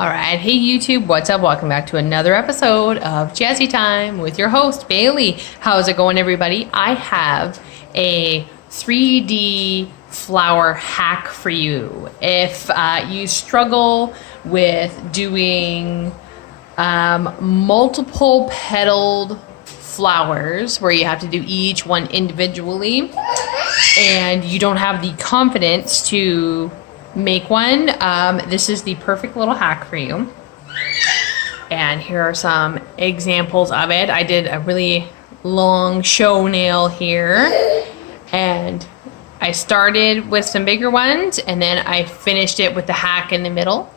Alright, hey YouTube, what's up? Welcome back to another episode of Jazzy Time with your host, Bailey. How's it going, everybody? I have a 3D flower hack for you. If you struggle with doing multiple petaled flowers where you have to do each one individually and you don't have the confidence to make one, this is the perfect little hack for you. And here are some examples of it. I did a really long show nail here, and I started with some bigger ones and then I finished it with the hack in the middle.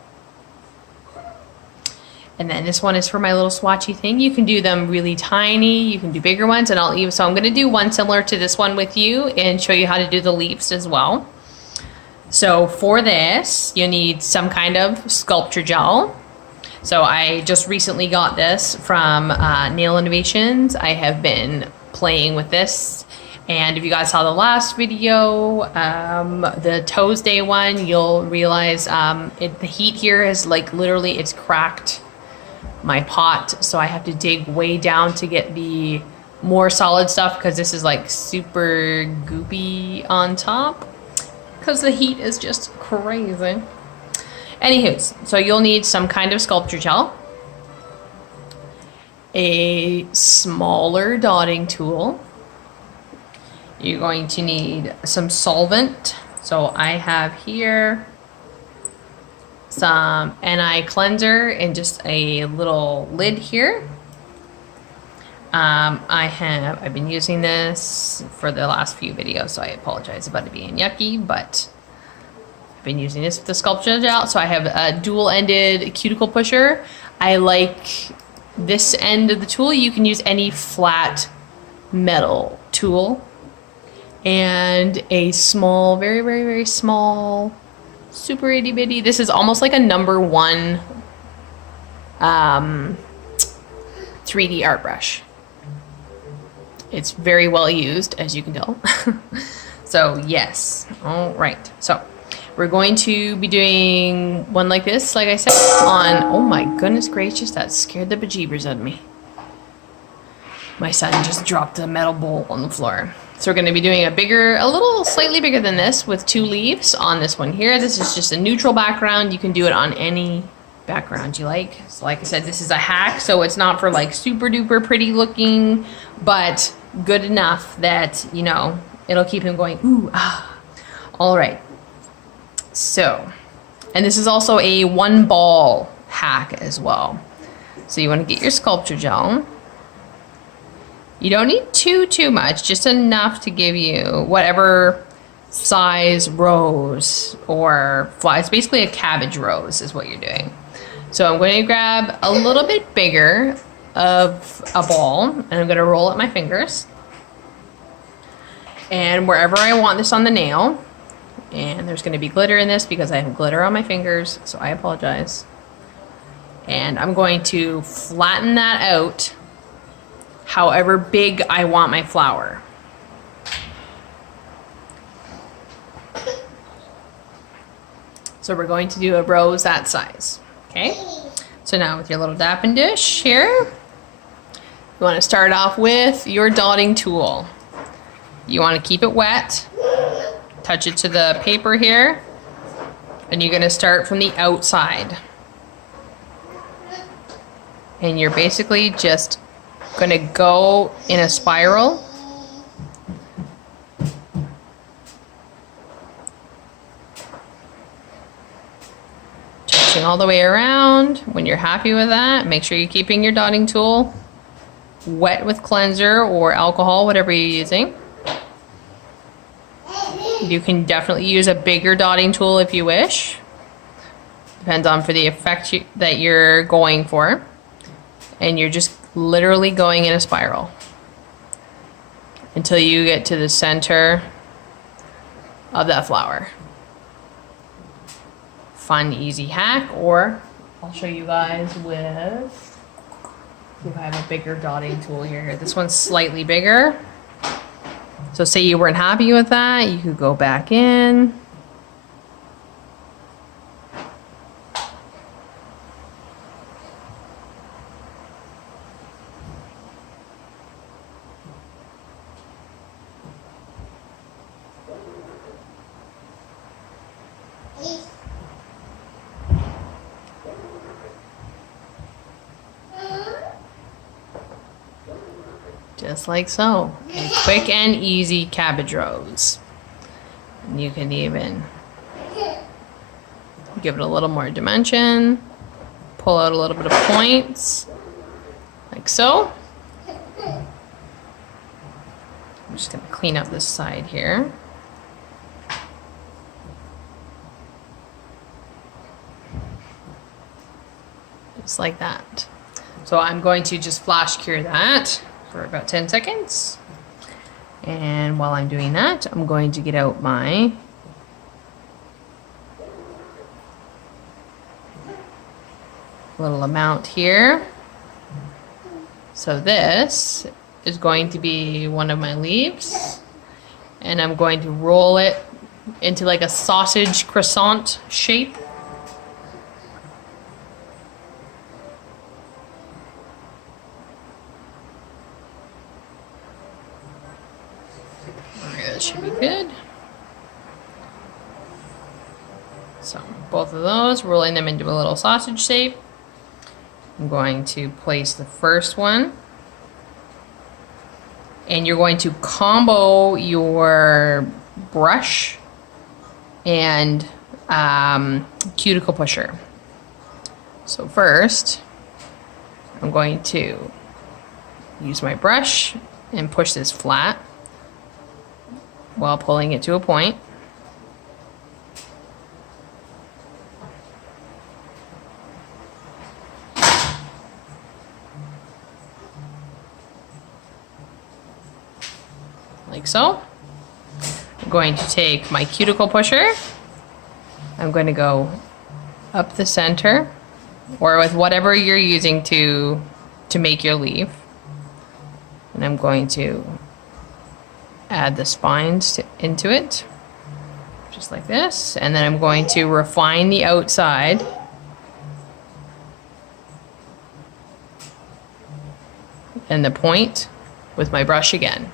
And then this one is for my little swatchy thing. You can do them really tiny, you can do bigger ones, and so I'm gonna do one similar to this one with you and show you how to do the leaves as well. So for this, you need some kind of sculpture gel. So I just recently got this from Nail Innovations. I have been playing with this. And if you guys saw the last video, the Toes Day one, you'll realize the heat here is like literally it's cracked my pot. So I have to dig way down to get the more solid stuff because this is like super goopy on top, because the heat is just crazy. Anywho's, so you'll need some kind of sculpture gel, a smaller dotting tool. You're going to need some solvent. So I have here some NI cleanser and just a little lid here. I've been using this for the last few videos, so I apologize about it being yucky, but I've been using this with the sculpture gel. So I have a dual-ended cuticle pusher. I like this end of the tool. You can use any flat metal tool. And a small, very, very, very small, super itty bitty. This is almost like a #1 3D art brush. It's very well used, as you can tell. So yes, all right. So we're going to be doing one like this, like I said, on, oh my goodness gracious, that scared the bejeebers out of me. My son just dropped a metal bowl on the floor. So we're gonna be doing a little slightly bigger than this with 2 leaves on this one here. This is just a neutral background. You can do it on any background you like. So like I said, this is a hack, so it's not for like super duper pretty looking, but good enough that, you know, it'll keep him going, ooh, ah. All right. So, and this is also a 1 ball hack as well. So you wanna get your sculpture gel. You don't need too much, just enough to give you whatever size rose or fly. It's basically a cabbage rose is what you're doing. So I'm going to grab a little bit bigger of a ball and I'm going to roll up my fingers. And wherever I want this on the nail, and there's going to be glitter in this because I have glitter on my fingers, so I apologize. And I'm going to flatten that out however big I want my flower. So we're going to do a rose that size, okay? So now with your little dappin dish here, you want to start off with your dotting tool. You want to keep it wet, touch it to the paper here, and you're going to start from the outside. And you're basically just gonna go in a spiral. Touching all the way around. When you're happy with that, make sure you're keeping your dotting tool wet with cleanser or alcohol, whatever you're using. You can definitely use a bigger dotting tool if you wish. Depends on for the effect that you're going for. And you're just literally going in a spiral until you get to the center of that flower. Fun, easy hack, or I'll show you guys with, see if I have a bigger dotting tool here. This one's slightly bigger. So say you weren't happy with that, you could go back in Just like so. A quick and easy cabbage rose. And you can even give it a little more dimension. Pull out a little bit of points. Like so. I'm just going to clean up this side here. Just like that. So I'm going to just flash cure that for about 10 seconds. And while I'm doing that, I'm going to get out my little amount here. So this is going to be one of my leaves, and I'm going to roll it into like a sausage croissant shape. Alright, that should be good. So both of those, rolling them into a little sausage shape. I'm going to place the first one, and you're going to combo your brush and cuticle pusher. So first, I'm going to use my brush and push this flat while pulling it to a point. Like so. I'm going to take my cuticle pusher. I'm going to go up the center, or with whatever you're using to make your leaf. And I'm going to add the spines into it, just like this. And then I'm going to refine the outside. And the point with my brush again.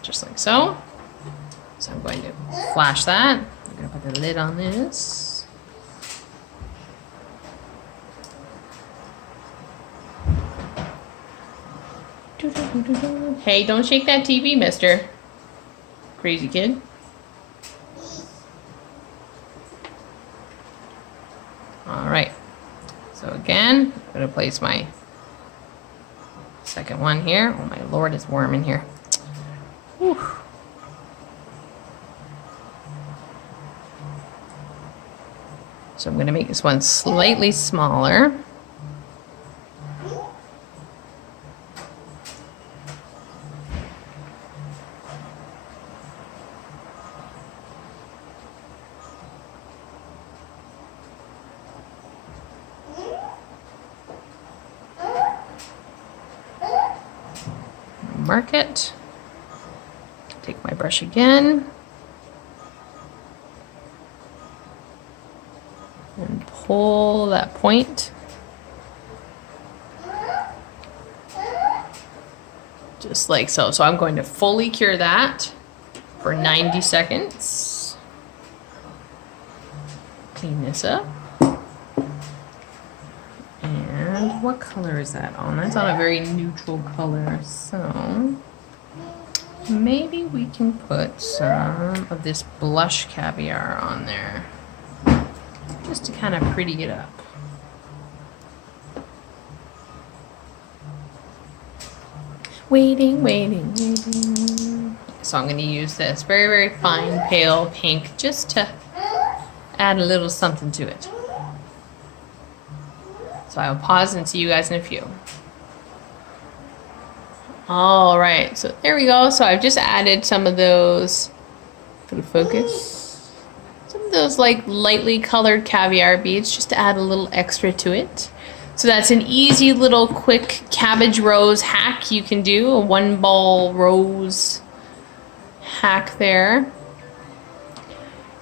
Just like so. So I'm going to flash that. I'm going to put the lid on this. Hey, don't shake that TV, mister. Crazy kid. Alright. So again, I'm going to place my second one here. Oh my lord, it's warm in here. Whew. So I'm going to make this one slightly smaller. Mark it. Take my brush again. And pull that point. Just like so. So I'm going to fully cure that for 90 seconds. Clean this up. And what color is that on? That's on a very neutral color. So maybe we can put some of this blush caviar on there, just to kind of pretty it up. Waiting, waiting, waiting. So I'm going to use this very, very fine pale pink just to add a little something to it. So I will pause and see you guys in a few. All right, so there we go. So I've just added some of those, for the focus, some of those like lightly colored caviar beads just to add a little extra to it. So that's an easy little quick cabbage rose hack you can do, a 1 ball rose hack there.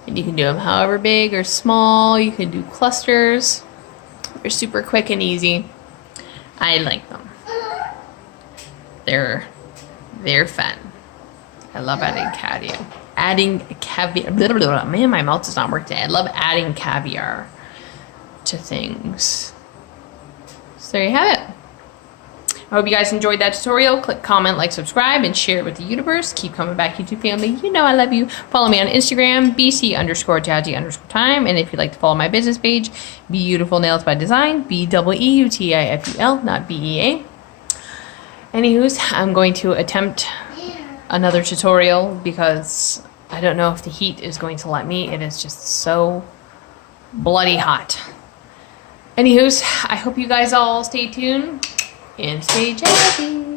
And you can do them however big or small. You can do clusters. They're super quick and easy. I like them. They're fun. I love adding caviar. Man, my mouth does not work today. I love adding caviar to things. So there you have it. I hope you guys enjoyed that tutorial. Click comment, like, subscribe, and share it with the universe. Keep coming back, YouTube family. You know I love you. Follow me on Instagram, bc_jazzy_time. And if you'd like to follow my business page, Beautiful Nails by Design, BEEUTIFUL, not BEA. Anywho's, I'm going to attempt another tutorial because I don't know if the heat is going to let me. It is just so bloody hot. Anywho's, I hope you guys all stay tuned and stay jazzy.